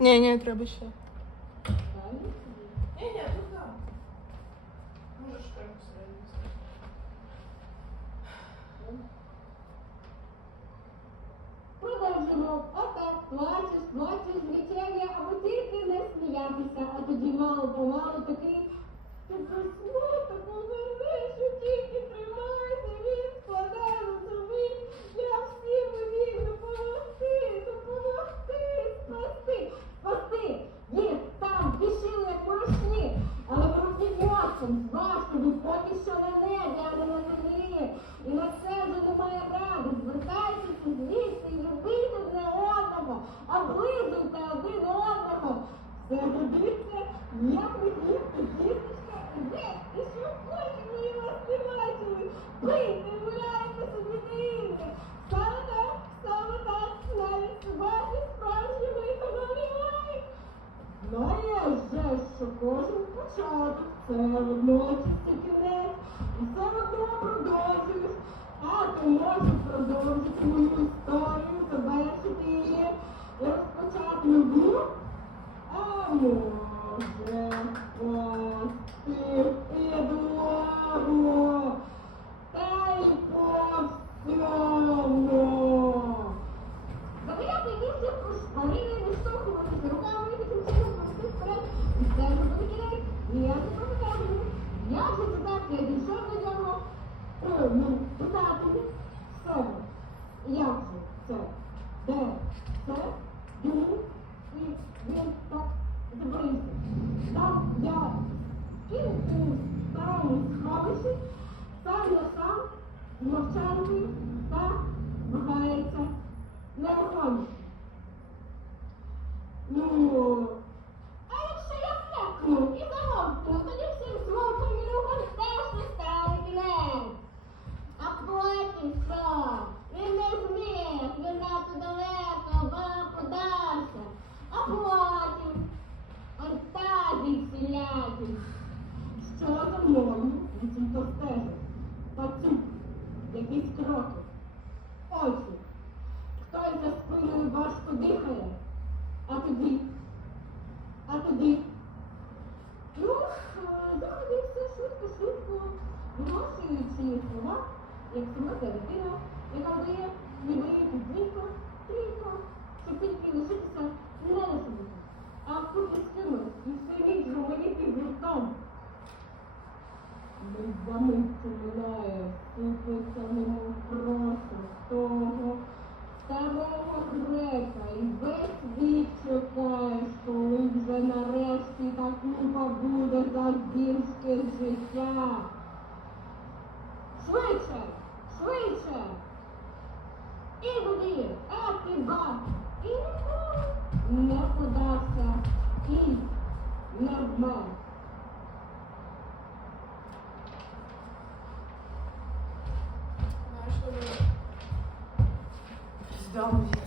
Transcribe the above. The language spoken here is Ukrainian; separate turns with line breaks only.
Ні, ні, треба ще.
Ні, ні, тут так. Можеш прямо всередині.
Продовжимо. Отак, плачеш, плачеш, звичайно, або тільки не сміятися, а тоді мало помалу Пийте, гуляйте собі дивіться. Саме так, саме так, навіть собаки справжні виховали мають. Знаєш же, що кожен початок це водночас і кінець, і все одно продовжуєш, а ти можеш продовжити мою історію, завершити її розпочати нову, а пасти підлогу, та й по всьому. Завиляти їздив про шпалини, відштовхуватися руками і таким чином повести вперед і стежити до кінець. І я не пам'ятаю, як же це так, я дійшов до нього, е, ну, питати себе. Як же це? Де це? Він і він так забрився. Так я кинув у старому сховищі, сам на сам, з мовчанкою та вагається нерухомість. Ну, а якщо я флекну і замовкну, тоді всім звуком і рухом теж настане кінець. А потім що? Він не зміг, він надто далеко, вам подався. А потім Артадій всілякий. Що за мною? Він то стежить. Пацюк, якісь кроки. Очі. Хтось за спиною важко дихає, а тоді, а тоді. Ну, все швидко-швидко, виношуючи слова, як сімейка дитина, яка вдає ніби двійко, Замить минає, сипеться немов просто того старого грека і весь світ чекає, коли вже нарешті та купа буде завбільське життя. Швидше, швидше. І туди, а хіба, і не подався і не вмер.
知道不。